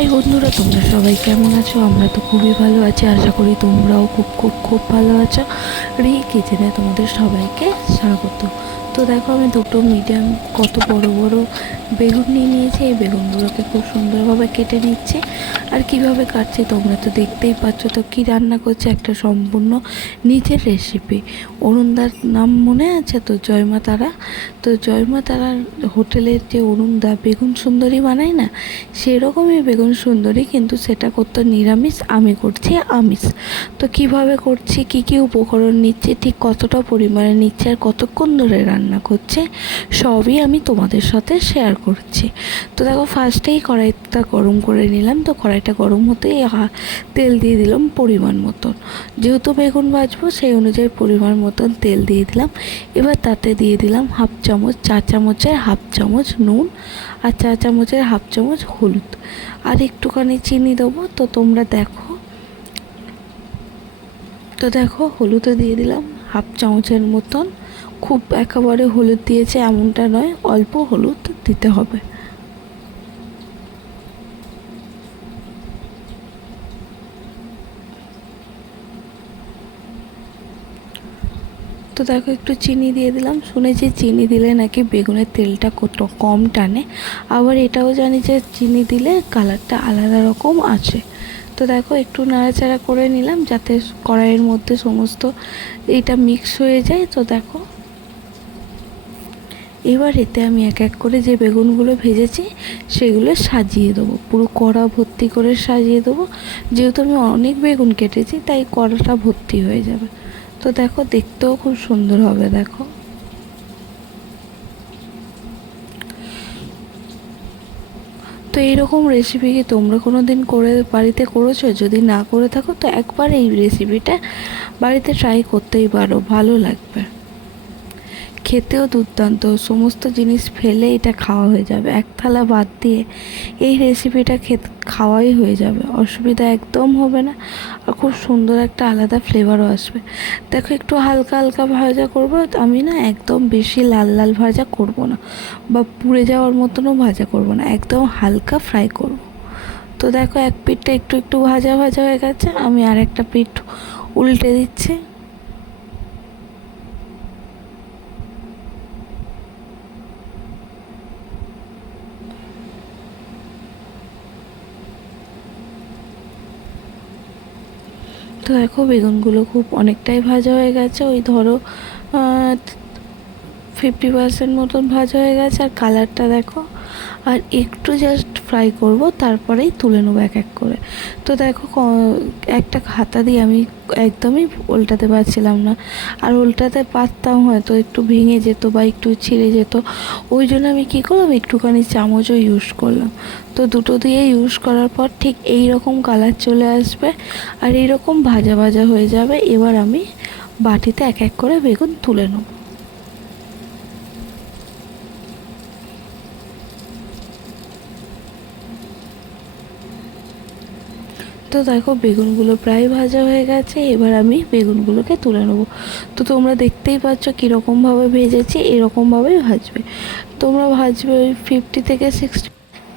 High বন্ধুরা, তোমরা সবাই কেমন আছো? আমরা তো খুবই ভালো আছি, আশা করি তোমরাও খুব খুব খুব ভালো আছো। রি কিচেনে তোমাদের সবাইকে স্বাগত। তো দেখো আমি দুটো মিডিয়াম কত বড় বড় বেগুন নিয়ে নিয়েছি। এই বেগুনগুলোকে খুব সুন্দরভাবে কেটে নিচ্ছি। আর কীভাবে কাটছি তোমরা তো দেখতেই পাচ্ছ তো কী রান্না করছে একটা সম্পূর্ণ নিজের রেসিপি অরুণদার নাম মনে আছে তো জয়মা তারা? তো জয়মা তারার হোটেলের যে অরুণদা বেগুন সুন্দরী বানায় না, সেরকমই বেগুন সুন্দরী কিন্তু সেটা করতো নিরামিষ, আমি করছি আমিষ। তো কীভাবে করছি, কি কি উপকরণ নিচ্ছে, ঠিক কতটা পরিমাণে নিচ্ছে আর কতক্ষণ ধরে রান্না করছে, সবই আমি তোমাদের সাথে শেয়ার করছি। তো দেখো ফার্স্টেই কড়াইটা গরম করে নিলাম, তো কড়াইটা গরম হতেই তেল দিয়ে দিলাম পরিমাণ মতন যেহেতু বেগুন ভাজবো, সেই অনুযায়ী পরিমাণ মতন তেল দিয়ে দিলাম। এবার তাতে দিয়ে দিলাম হাফ চামচ চা চামচের হাফ চামচ নুন আর চা চামচের হাফ চামচ হলুদ। আর একটুখানি চিনি দেবো, তো তোমরা দেখো। তো দেখো হলুদও দিয়ে দিলাম হাফ চামচের মতন। খুব একেবারে হলুদ দিয়েছে, এমনটা নয়, অল্প হলুদ দিতে হবে। তো দেখো, একটু চিনি দিয়ে দিলাম। শুনেছি চিনি দিলে নাকি বেগুনের তেলটা কত কম টানে। আবার এটাও জানি যে চিনি দিলে কালারটা আলাদা রকম আছে। তো দেখো, একটু নাড়াচাড়া করে নিলাম যাতে কড়াইয়ের মধ্যে সমস্ত এটা মিক্স হয়ে যায়। তো দেখো এবার এতে আমি এক এক করে যে বেগুনগুলো ভেজেছি, সেগুলো সাজিয়ে দেবো। পুরো কড়া ভর্তি করে সাজিয়ে দেবো। যেহেতু আমি অনেক বেগুন কেটেছি, তাই কড়াটা ভর্তি হয়ে যাবে। তো দেখো, দেখতেও খুব সুন্দর হবে, দেখো। তো এইরকম রেসিপি কি তোমরা কোনো দিন করে, বাড়িতে করেছ? যদি না করে থাকো, তো একবার এই রেসিপিটা বাড়িতে ট্রাই করতেই পারো, ভালো লাগবে। খেতেও দুর্দান্ত। সমস্ত জিনিস ফেলে এটা খাওয়া হয়ে যাবে। এক থালা বাদ দিয়ে এই রেসিপিটা খেতে খাওয়াই হয়ে যাবে। অসুবিধা একদম হবে না। আর খুব সুন্দর একটা আলাদা ফ্লেভারও আসবে। দেখো, একটু হালকা হালকা ভাজা করব। আমি না একদম বেশি লাল লাল ভাজা করব না। বা পুড়ে যাওয়ার মতনও ভাজা করব না। একদম হালকা ফ্রাই করব। তো দেখো, এক পিঠটা একটু একটু ভাজা ভাজা হয়ে গেছে। আমি আর একটা পিঠ উল্টে দিচ্ছি। তো দেখো, বেগুনগুলো খুব অনেকটাই ভাজা হয়ে গেছে। ওই ধরো ফিফটি পার্সেন্ট মতন ভাজা হয়ে গেছে। আর কালারটা দেখো আর একটু জাস্ট ফ্রাই করব, তারপরেই তুলে নেব এক এক করে। তো দেখো একটা খাতা দিয়ে আমি একদমই উল্টাতে পারছিলাম না। আর উল্টাতে পারতাম হয়তো, একটু ভেঙে যেত বা একটু ছিঁড়ে যেত। ওই জন্য আমি কী করলাম, একটুখানি চামচও ইউজ করলাম। তো দুটো দিয়ে ইউজ করার পর ঠিক এই রকম কালার চলে আসবে আর এই রকম ভাজা ভাজা হয়ে যাবে। এবার আমি বাটিতে এক এক করে বেগুন তুলে নেব। তো দেখো, বেগুনগুলো প্রায় ভাজা হয়ে গেছে, এবার আমি বেগুনগুলোকে তুলে নেব। তো তোমরা দেখতেই পাচ্ছ কীরকমভাবে ভেজেছি, এরকমভাবেই ভাজবে। তোমরা ভাজবে ওই ফিফটি থেকে সিক্সটি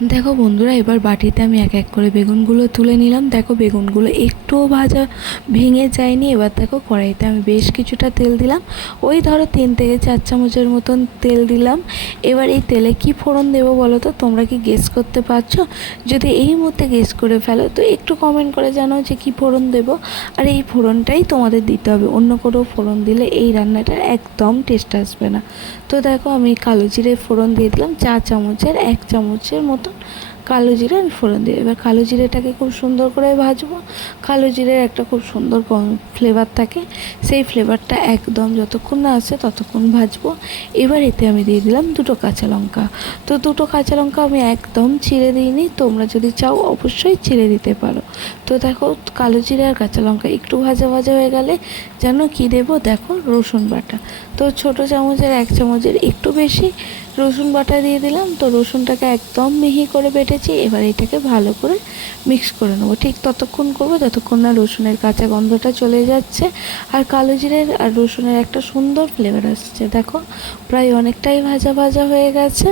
দেখো বন্ধুরা, এবার বাটিতে আমি এক এক করে বেগুনগুলো তুলে নিলাম। দেখো বেগুনগুলো একটুও ভাজা ভেঙে যায়নি। এবার দেখো কড়াইতে আমি বেশ কিছুটা তেল দিলাম। ওই ধরো তিন থেকে চার চামচের মতন তেল দিলাম। এবার এই তেলে কি ফোড়ন দেবো বলো তো? তোমরা কি গেস করতে পারছ? যদি এই মুহূর্তে গেস করে ফেলো, তো একটু কমেন্ট করে জানাও যে কি ফোড়ন দেবো। আর এই ফোড়নটাই তোমাদের দিতে হবে। অন্য কোনো ফোড়ন দিলে এই রান্নাটার একদম টেস্ট আসবে না। তো দেখো আমি কালো জিরে ফোড়ন দিয়ে দিলাম। চা চামচের, এক চামচের মতন কালো জিরে আমি ফোড়ন দিই এবার কালো জিরেটাকে খুব সুন্দর করে ভাজবো। কালো জিরের একটা খুব সুন্দর ফ্লেভার থাকে। সেই ফ্লেভারটা একদম যতক্ষণ না আসে ততক্ষণ ভাজবো। এবার এতে আমি দিয়ে দিলাম দুটো কাঁচা লঙ্কা। তো দুটো কাঁচা লঙ্কা আমি একদম ছিঁড়ে দিইনি। তোমরা যদি চাও অবশ্যই ছিঁড়ে দিতে পারো। তো দেখো কালো জিরে আর কাঁচা লঙ্কা একটু ভাজা ভাজা হয়ে গেলে যেন কী দেবো? দেখো রসুন বাটা। তো ছোট চামচের এক চামচের একটু বেশি রসুন বাটা দিয়ে দিলাম। তো রসুনটাকে একদম মিহি করে বেটেছি। এবার এটাকে ভালো করে মিক্স করে নেব। ঠিক ততক্ষণ করব যতক্ষণ না রসুনের কাঁচা গন্ধটা চলে যাচ্ছে। আর কালো জিরের আর রসুনের একটা সুন্দর ফ্লেভার আসছে। দেখো, প্রায় অনেকটাই ভাজা ভাজা হয়ে গেছে।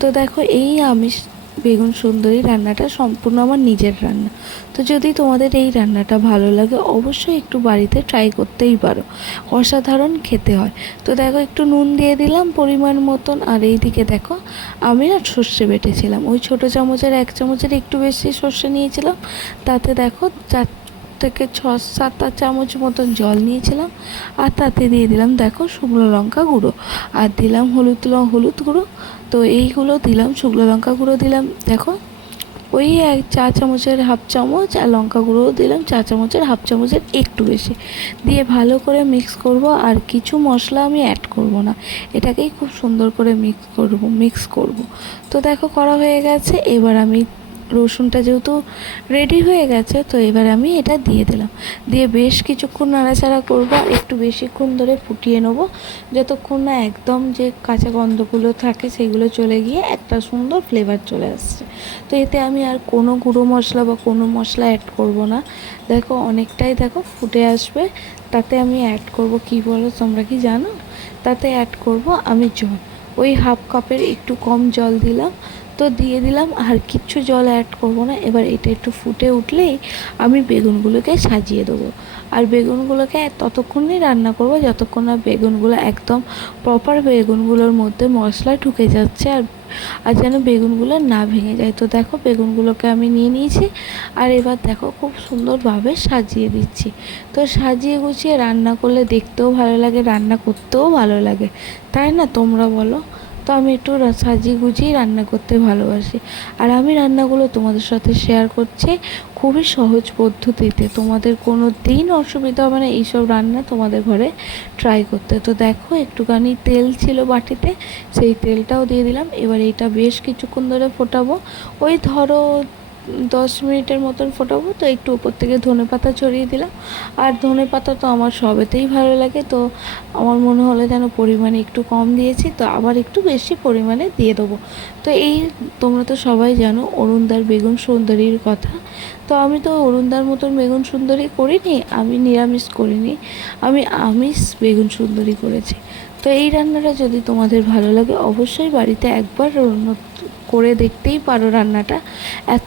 তো দেখো, এই আমিষ বেগুন সুন্দরী রান্নাটা সম্পূর্ণ আমার নিজের রান্না। তো যদি তোমাদের এই রান্নাটা ভালো লাগে, অবশ্যই একটু বাড়িতে ট্রাই করতেই পারো। অসাধারণ খেতে হয়। তো দেখো, একটু নুন দিয়ে দিলাম পরিমাণ মতন, আর এই দিকে দেখো, আমি না সর্ষে বেটেছিলাম। ওই ছোটো চামচের এক চামচের একটু বেশি সর্ষে নিয়েছিলাম। তাতে দেখো, চার থেকে ছ, সাত, আট চামচ মতন জল নিয়েছিলাম। আর তাতে দিয়ে দিলাম, দেখো, শুকনো লঙ্কা গুঁড়ো। আর দিলাম হলুদ হলুদ গুঁড়ো। তো এইগুলো দিলাম, শুকনো লঙ্কা গুঁড়ো দিলাম। দেখো, ওই এক চা চামচের হাফ চামচ আর লঙ্কা গুঁড়োও দিলাম, চা চামচের হাফ চামচের একটু বেশি। দিয়ে ভালো করে মিক্স করব আর কিছু মশলা আমি অ্যাড করব না। এটাকেই খুব সুন্দর করে মিক্স করব মিক্স করব। তো দেখো, করা হয়ে গেছে। এবার আমি রসুনটা যেহেতু রেডি হয়ে গেছে, তো এবার আমি এটা দিয়ে দিলাম। দিয়ে বেশ কিছুক্ষণ নাড়াচাড়া করব একটু বেশিক্ষণ ধরে ফুটিয়ে নেব, যতক্ষণ না একদম যে কাঁচা গন্ধগুলো থাকে সেগুলো চলে গিয়ে একটা সুন্দর ফ্লেভার চলে আসছে। তো এতে আমি আর কোনো গুঁড়ো মশলা বা কোনো মশলা অ্যাড করব না। দেখো অনেকটাই দেখো ফুটে আসবে। তাতে আমি অ্যাড করব কি বলো তোমরা কি জানো? তাতে অ্যাড করব আমি জল। ওই হাফ কাপের একটু কম জল দিলাম। তো দিয়ে দিলাম, আর কিচ্ছু জল অ্যাড করব না। এবার এটা একটু ফুটে উঠলেই আমি বেগুনগুলোকে সাজিয়ে দেবো। আর বেগুনগুলোকে ততক্ষণই রান্না করব, যতক্ষণ না বেগুনগুলো একদম প্রপার বেগুনগুলোর মধ্যে মশলা ঢুকে যাচ্ছে আর আর যেন বেগুনগুলো না ভেঙে যায়। তো দেখো বেগুনগুলোকে আমি নিয়ে নিয়েছি, আর এবার দেখো খুব সুন্দরভাবে সাজিয়ে দিচ্ছি। তো সাজিয়ে গুছিয়ে রান্না করলে দেখতেও ভালো লাগে, রান্না করতেও ভালো লাগে। তাই না? তোমরা বলো। তো আমি একটু সাজিয়ে গুজিয়ে রান্না করতে ভালোবাসি। আর আমি রান্নাগুলো তোমাদের সাথে শেয়ার করছি খুবই সহজ পদ্ধতিতে। তোমাদের কোনো দিন অসুবিধা হবে না এইসব রান্না তোমাদের ঘরে ট্রাই করতে। তো দেখো একটুখানি তেল ছিল বাটিতে, সেই তেলটাও দিয়ে দিলাম। এবার এইটা বেশ কিছুক্ষণ ধরে ফোটাবো। ওই ধরো দশ মিনিটের মতন ফোটাবো, তো একটু উপর থেকে ধনে পাতা ছড়িয়ে দিলাম। আর ধনে পাতা তো আমার সবেতেই ভালো লাগে, তো আমার মনে হলো যেন পরিমাণে একটু কম দিয়েছি, তো আবার একটু বেশি পরিমাণে দিয়ে দেবো। তো এই তোমরা তো সবাই জানো অরুণদার বেগুন সুন্দরীর কথা। তো আমি তো অরুণদার মতন বেগুন সুন্দরী করিনি, আমি নিরামিষ করিনি, আমি আমিষ বেগুন সুন্দরী করেছি। তো এই রান্নাটা যদি তোমাদের ভালো লাগে, অবশ্যই বাড়িতে একবার করে দেখতেই পারো রান্নাটা। এত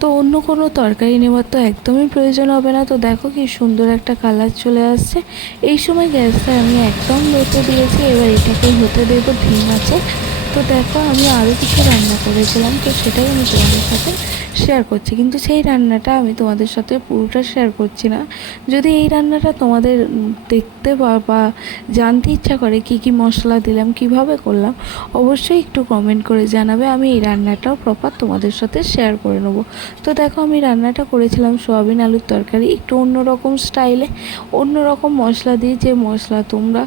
তো অন্য কোনো তরকারি নেওয়ার তো একদমই প্রয়োজন হবে না। তো দেখো কি সুন্দর একটা কালার চলে আসছে। এই সময় গ্যাসটা আমি একদম লোতে দিয়েছি, এবার এটাকে হতে দেবো ধিম আছে। তো দেখো আমি আরও কিছু রান্না করেছিলাম, তো সেটাই আমি তোমাদের সাথে শেয়ার করছি। কিন্তু সেই রান্নাটা আমি তোমাদের সাথে পুরোটা শেয়ার করছি না। যদি এই রান্নাটা তোমাদের দেখতে বা জানতে ইচ্ছা করে কি কি মশলা দিলাম, কীভাবে করলাম, অবশ্যই একটু কমেন্ট করে জানাবে। আমি এই রান্নাটাও প্রপার তোমাদের সাথে শেয়ার করে নেব। তো দেখো, আমি রান্নাটা করেছিলাম সোয়াবিন আলুর তরকারি। একটু অন্যরকম স্টাইলে অন্য রকম মশলা দিয়ে যে মশলা তোমরা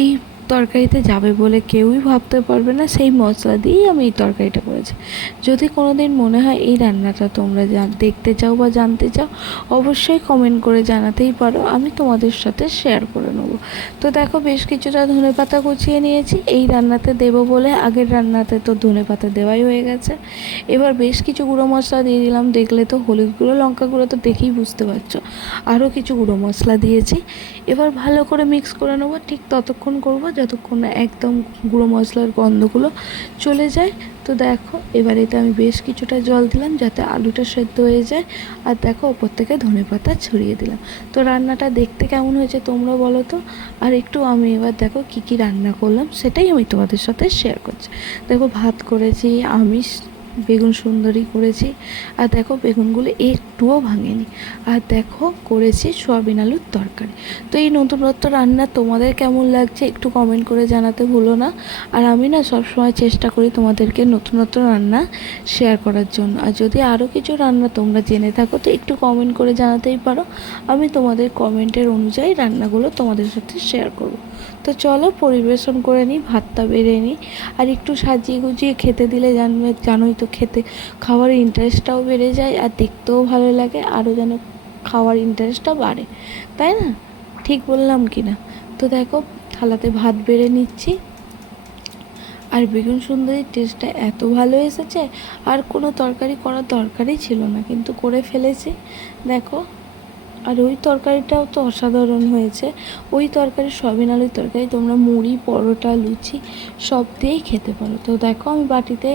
এই তরকারিতে যাবে বলে কেউই ভাবতে পারবে না, সেই মশলা দিয়েই আমি এই তরকারিটা করেছি। যদি কোনো দিন মনে হয় এই রান্নাটা তোমরা দেখতে চাও বা জানতে চাও, অবশ্যই কমেন্ট করে জানাতেই পারো, আমি তোমাদের সাথে শেয়ার করে নেব। তো দেখো বেশ কিছুটা ধনে পাতা কুচিয়ে নিয়েছি, এই রান্নাতে দেবো বলে আগের রান্নাতে তো ধনে পাতা দেওয়াই হয়ে গেছে। এবার বেশ কিছু গুঁড়ো মশলা দিয়ে দিলাম, দেখলে তো হলুদ গুঁড়ো, লঙ্কা গুঁড়ো তো দেখেই বুঝতে পারছ আরও কিছু গুঁড়ো মশলা দিয়েছি। এবার ভালো করে মিক্স করে নেব, ঠিক ততক্ষণ করব যতক্ষণ না একদম গুঁড়ো মশলার গন্ধগুলো চলে যায়। তো দেখো, এবারে তো আমি বেশ কিছুটা জল দিলাম যাতে আলুটা সেদ্ধ হয়ে যায়। আর দেখো, ওপর থেকে ধনে পাতা ছড়িয়ে দিলাম। তো রান্নাটা দেখতে কেমন হয়েছে তোমরা বলো তো? আর একটু আমি এবার দেখো কি কি রান্না করলাম, সেটাই আমি তোমাদের সাথে শেয়ার করছি। দেখো, ভাত করেছি, আমিষ বেগুন সুন্দরী করেছি। আর দেখো, বেগুনগুলো একটুও ভাঙেনি। আর দেখো, করেছি সোয়াবিন আলুর তরকারি। তো এই নতুনত্ব রান্না তোমাদের কেমন লাগছে একটু কমেন্ট করে জানাতে ভুলো না। আর আমি না সবসময় চেষ্টা করি তোমাদেরকে নতুনত্ব রান্না শেয়ার করার জন্য। আর যদি আরও কিছু রান্না তোমরা জেনে থাকো, তো একটু কমেন্ট করে জানাতেই পারো। আমি তোমাদের কমেন্টের অনুযায়ী রান্নাগুলো তোমাদের সাথে শেয়ার করব। তো চলো পরিবেশন করে নিই, ভাতটা বেড়ে নিই। আর একটু সাজিয়ে গুজিয়ে খেতে দিলে জানবে, জানোই তো খেতে, খাওয়ার ইন্টারেস্টটাও বেড়ে যায় আর দেখতেও ভালো লাগে, আরও যেন খাওয়ার ইন্টারেস্টটা বাড়ে। তাই না? ঠিক বললাম কি না? তো দেখো, থালাতে ভাত বেড়ে নিচ্ছি। আর বেগুন সুন্দরীর টেস্টটা এত ভালো এসেছে, আর কোনো তরকারি করার দরকারই ছিল না, কিন্তু করে ফেলেছি। দেখো আর ওই তরকারিটাও তো অসাধারণ হয়েছে। ওই তরকারি সবিন আলুর তরকারি, তোমরা মুড়ি, পরোটা, লুচি সব দিয়েই খেতে পারো। তো দেখো আমি বাটিতে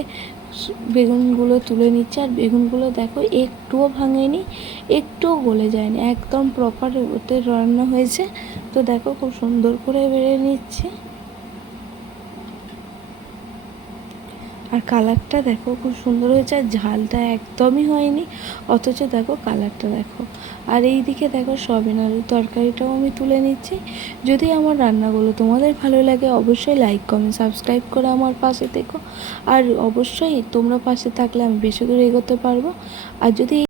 বেগুনগুলো তুলে নিচ্ছি, আর বেগুনগুলো দেখো একটুও ভাঙেনি, একটুও গলে যায়নি। একদম প্রপার ওতে রান্না হয়েছে। তো দেখো খুব সুন্দর করে বেড়ে নিচ্ছে। আর কালারটা দেখো খুব সুন্দর হয়েছে, আর ঝালটা একদমই হয়নি, অথচ দেখো কালারটা দেখো। আর এই দিকে দেখো সবিন আলুর তরকারিটাও আমি তুলে নিচ্ছি। যদি আমার রান্নাগুলো তোমাদের ভালো লাগে, অবশ্যই লাইক কমেন্ট সাবস্ক্রাইব করে আমার পাশে দেখো আর অবশ্যই তোমরা পাশে থাকলে আমি বেশি দূর এগোতে পারব। আর যদি